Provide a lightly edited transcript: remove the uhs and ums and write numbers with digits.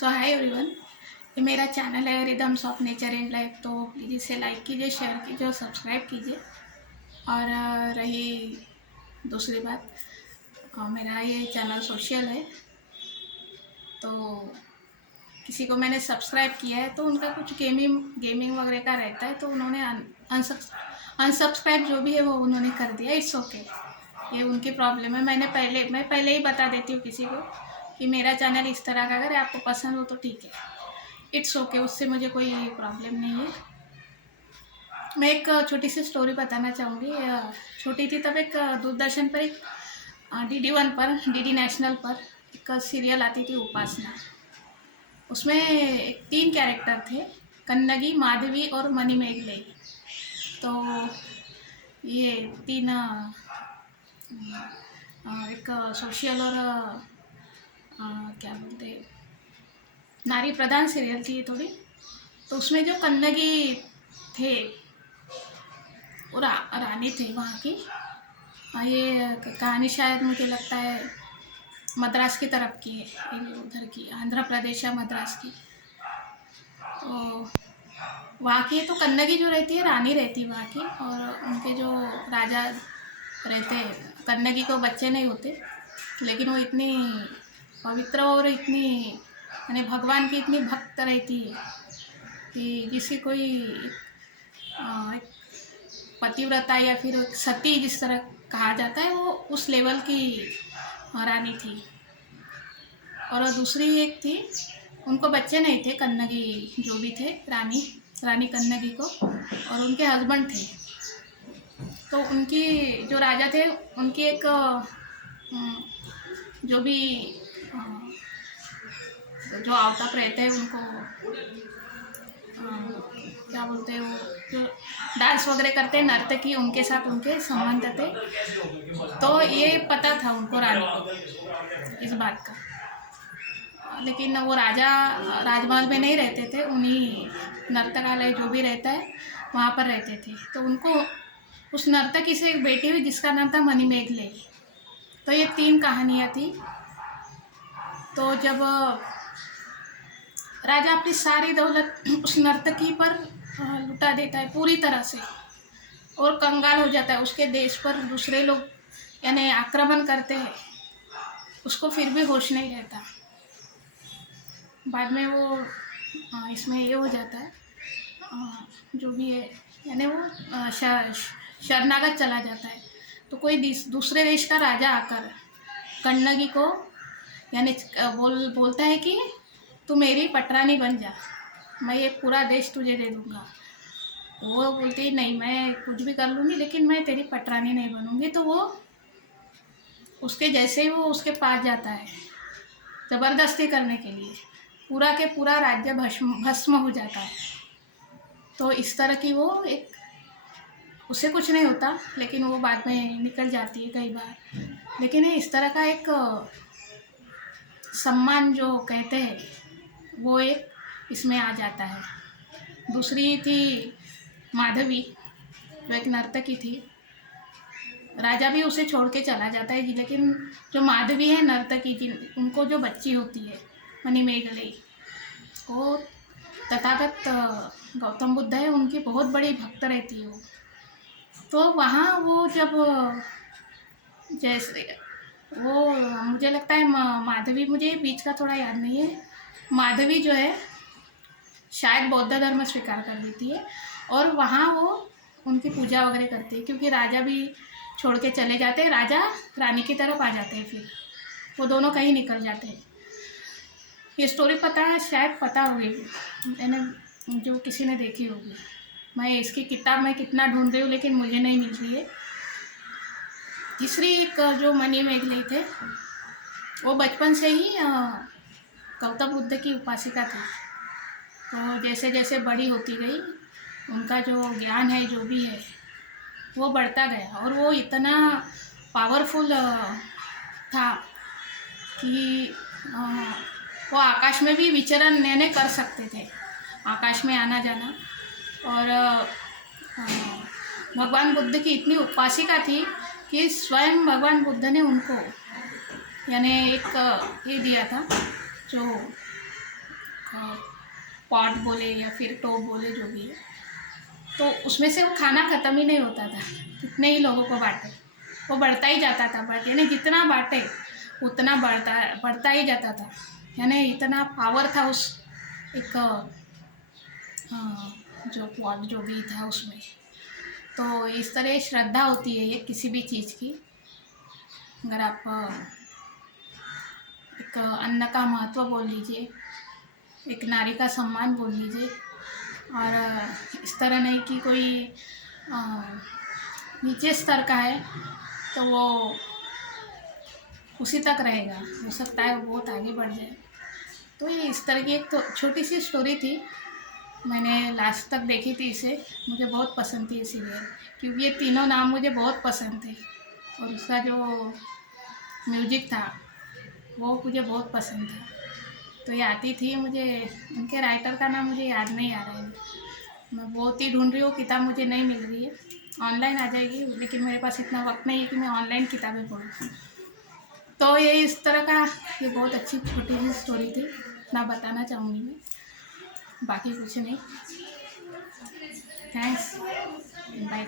सो hi everyone, ये मेरा channel है rhythms of nature and life. तो प्लीज़ इसे लाइक कीजिए, शेयर कीजिए और सब्सक्राइब कीजिए। और रही दूसरी बात, मेरा ये चैनल सोशल है, तो किसी को मैंने सब्सक्राइब किया है तो उनका कुछ गेमिंग वगैरह का रहता है, तो उन्होंने अनसब्सक्राइब जो भी है वो उन्होंने कर दिया। इट्स ओके, ये उनकी प्रॉब्लम है। मैं पहले ही बता देती हूँ किसी को कि मेरा चैनल इस तरह का, अगर आपको पसंद हो तो ठीक है, इट्स ओके, उससे मुझे कोई प्रॉब्लम नहीं है। मैं एक छोटी सी स्टोरी बताना चाहूँगी। छोटी थी तब एक दूरदर्शन पर एक DD1 पर, DD नेशनल पर एक सीरियल आती थी, उपासना। उसमें एक 3 कैरेक्टर थे, कन्नगी, माधवी और मणिमेगले। तो ये 3 एक सोशल और क्या बोलते हैं, नारी प्रधान सीरियल थी ये थोड़ी। तो उसमें जो कन्नगी थे वो रानी थे वहाँ की। ये कहानी शायद मुझे लगता है मद्रास की तरफ की है, उधर की, आंध्र प्रदेश या मद्रास की। तो वहाँ की तो कन्नगी जो रहती है, रानी रहती है वहाँ की, और उनके जो राजा रहते हैं, कन्नगी को बच्चे नहीं होते, लेकिन वो इतनी पवित्र और इतनी यानी भगवान की इतनी भक्त रहती है कि जिसे कोई एक पतिव्रता या फिर सती जिस तरह कहा जाता है, वो उस लेवल की रानी थी। और दूसरी एक थी, उनको बच्चे नहीं थे, कन्नगी जो भी थे, रानी कन्नगी को, और उनके हस्बैंड थे। तो उनकी जो राजा थे, उनकी एक जो भी जो आवताप रहते हैं उनको क्या बोलते हैं, वो जो डांस वगैरह करते हैं, नर्तकी, उनके साथ उनके संबंध थे। तो ये पता था उनको, रानी को, इस बात का। लेकिन वो राजा राजमहल में नहीं रहते थे, उन्हीं नर्तकालय जो भी रहता है वहाँ पर रहते थे। तो उनको उस नर्तकी से एक बेटी हुई जिसका नाम था मणिमेगले। तो ये 3 कहानियाँ थी। तो जब राजा अपनी सारी दौलत उस नर्तकी पर लुटा देता है पूरी तरह से, और कंगाल हो जाता है, उसके देश पर दूसरे लोग यानी आक्रमण करते हैं, उसको फिर भी होश नहीं रहता। बाद में वो इसमें ये हो जाता है, जो भी है यानी वो शरणागत चला जाता है। तो कोई दूसरे देश का राजा आकर कन्नगी को यानी बोलता है कि तू मेरी पटरानी बन जा, मैं ये पूरा देश तुझे दे दूँगा। वो बोलती है नहीं, मैं कुछ भी कर लूँगी लेकिन मैं तेरी पटरानी नहीं बनूँगी। तो वो उसके जैसे ही वो उसके पास जाता है ज़बरदस्ती करने के लिए, पूरा के पूरा राज्य भस्म हो जाता है। तो इस तरह की वो एक, उसे कुछ नहीं होता लेकिन वो बाद में निकल जाती है कई बार। लेकिन इस तरह का एक सम्मान जो कहते हैं वो एक इसमें आ जाता है। दूसरी थी माधवी, जो एक नर्तकी थी। राजा भी उसे छोड़ के चला जाता है, लेकिन जो माधवी है नर्तकी की, उनको जो बच्ची होती है मणिमेगले, वो तथागत गौतम बुद्ध है, उनकी बहुत बड़ी भक्त रहती है वो। तो वहाँ वो जब जैसे वो, मुझे लगता है माधवी, मुझे बीच का थोड़ा याद नहीं है, माधवी जो है शायद बौद्ध धर्म स्वीकार कर लेती है, और वहाँ वो उनकी पूजा वगैरह करती है, क्योंकि राजा भी छोड़ के चले जाते हैं, राजा रानी की तरफ आ जाते हैं, फिर वो दोनों कहीं निकल जाते हैं। ये स्टोरी पता है, शायद पता होगी, मैंने जो किसी ने देखी होगी। मैं इसकी किताब में कितना ढूंढ रही हूँ लेकिन मुझे नहीं मिल रही है। तीसरी एक जो मणिमेगले थे, वो बचपन से ही गौतम बुद्ध की उपासिका थी। तो जैसे जैसे बड़ी होती गई, उनका जो ज्ञान है जो भी है वो बढ़ता गया, और वो इतना पावरफुल था कि वो आकाश में भी विचरण यानी कर सकते थे, आकाश में आना जाना। और भगवान बुद्ध की इतनी उपासिका थी कि स्वयं भगवान बुद्ध ने उनको यानी एक ये दिया था, जो पॉट बोले या फिर टोप बोले जो भी है, तो उसमें से वो खाना ख़त्म ही नहीं होता था, कितने ही लोगों को बांटे, वो बढ़ता ही जाता था, बट यानी जितना बांटे उतना बढ़ता ही जाता था, यानी इतना पावर था उस एक जो पॉट जो भी था उसमें। तो इस तरह श्रद्धा होती है ये किसी भी चीज़ की। अगर आप एक अन्न का महत्व बोल लीजिए, एक नारी का सम्मान बोल लीजिए, और इस तरह नहीं कि कोई नीचे स्तर का है तो वो उसी तक रहेगा, हो सकता है वो बहुत आगे बढ़ जाए। तो ये इस तरह की एक तो छोटी सी स्टोरी थी, मैंने लास्ट तक देखी थी इसे, मुझे बहुत पसंद थी ये सीरियल, क्योंकि ये तीनों नाम मुझे बहुत पसंद थे, और उसका जो म्यूजिक था वो मुझे बहुत पसंद था। तो ये आती थी, मुझे उनके राइटर का नाम मुझे याद नहीं आ रहा है, मैं बहुत ही ढूंढ रही हूँ, किताब मुझे नहीं मिल रही है, ऑनलाइन आ जाएगी, लेकिन मेरे पास इतना वक्त नहीं है कि मैं ऑनलाइन किताबें पढूँ। तो ये इस तरह का, ये बहुत अच्छी छोटी सी स्टोरी थी, इतना बताना चाहूँगी मैं, बाकी कुछ नहीं। Thanks, bye.